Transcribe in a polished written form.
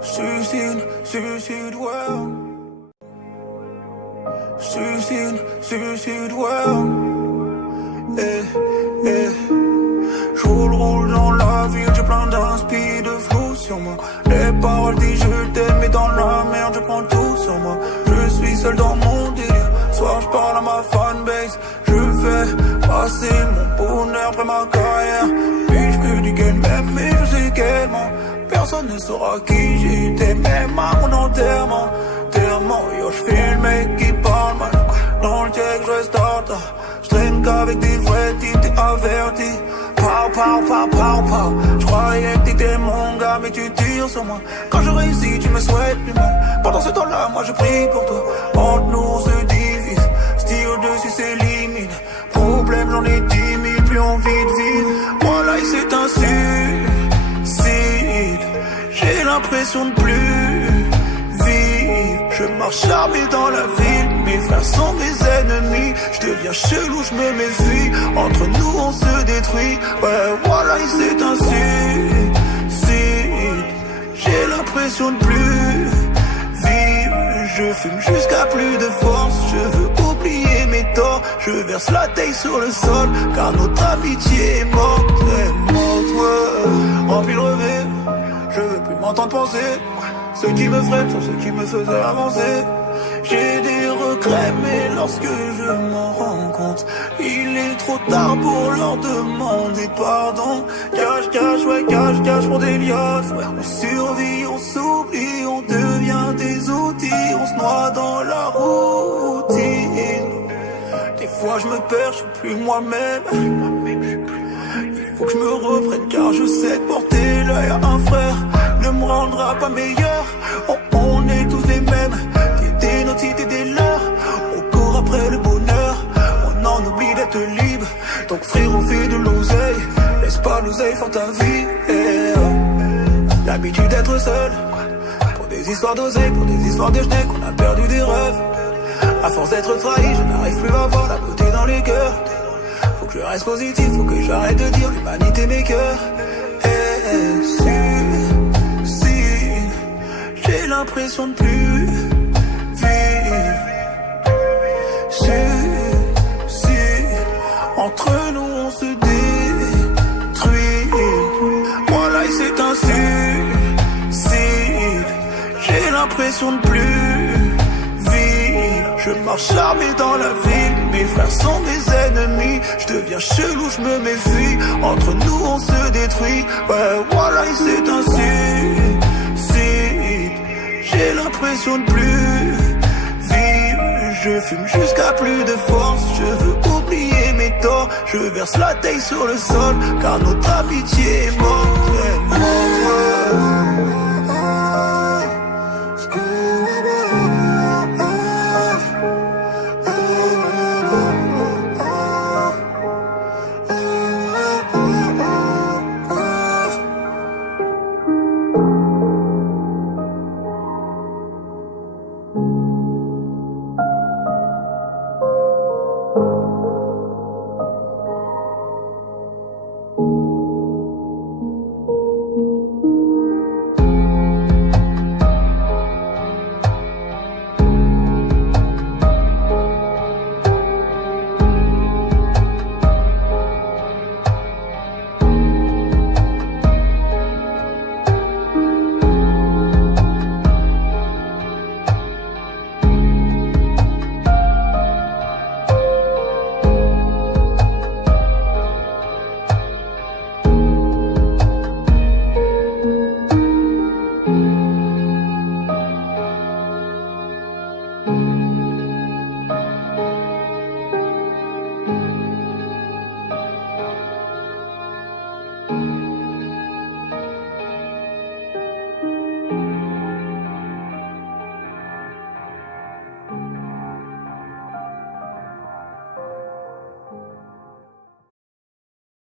Suicide, suicide, ouais. Suicide, suicide, ouais. J'roule dans la ville, j'ai plein d'inspi de flou sur moi. Les paroles disent je t'aime, mais dans la merde je prends tout sur moi. Je suis seul dans mon délire, soir je parle à ma fanbase. Je fais passer mon bonheur après ma carrière. Puis je me dis qu'elle m'aime, mais je sais qu'elle ment. Personne ne saura qui j'étais, même à mon enterrement. Yo, j'fais le mec qui parle mal. Dans le check, j'reste à tard. J'traîne qu'avec des vrais types, t'es averti. Pow, pow, pow, pow, pow. J'croyais que t'étais mon gars, mais tu tires sur moi. Quand je réussis, tu me souhaites plus mal. Pendant ce temps-là, moi je prie pour toi. Entre nous, on se divise. Style dessus, c'est limite. Problème, j'en ai 10 000, plus envie de vivre. Voilà, et c'est un suicide. J'ai l'impression de plus vivre. Je marche armé dans la ville. Mes frères sont mes ennemis. Je deviens chelou, je me méfie. Entre nous on se détruit. Ouais voilà, et c'est un suicide. J'ai l'impression de plus vivre. Je fume jusqu'à plus de force. Je veux oublier mes torts. Je verse la taille sur le sol. Car notre amitié est morte. Ouais. Rempli de revers. Je veux plus m'entendre penser. Ceux qui me freinent sont ceux qui me faisaient avancer. J'ai des regrets, mais lorsque je m'en rends compte, il est trop tard pour leur demander pardon. Cache, cache, ouais, cache, cache pour des liasses. Ouais, on survit, on s'oublie, on devient des outils. On se noie dans la routine. Des fois je me perds, je suis plus moi-même. Il faut que je me reprenne car je sais porter l'œil à un frère ne me rendra pas meilleur. On est tous les mêmes. T'es notre cité des leurs. On court après le bonheur. On en oublie d'être libre. Donc frérot, fais de l'oseille. Laisse pas l'oseille faire ta vie. L'habitude d'être seul. Pour des histoires d'oseille, pour des histoires de genèques. On a perdu des rêves. À force d'être trahi, je n'arrive plus à voir la beauté dans les cœurs. Faut que je reste positif, faut que j'arrête de dire l'humanité mes cœurs. J'ai l'impression de plus vivre. Entre nous on se détruit. Voilà, et c'est un suicide. J'ai l'impression de plus vivre. Je marche armé dans la ville. Mes frères sont mes ennemis. Je deviens chelou, je me méfie. Entre nous on se détruit. Ouais voilà, et c'est un suicide. J'ai l'impression de plus vivre. Je fume jusqu'à plus de force. Je veux oublier mes torts. Je verse la taille sur le sol. Car notre amitié est morte.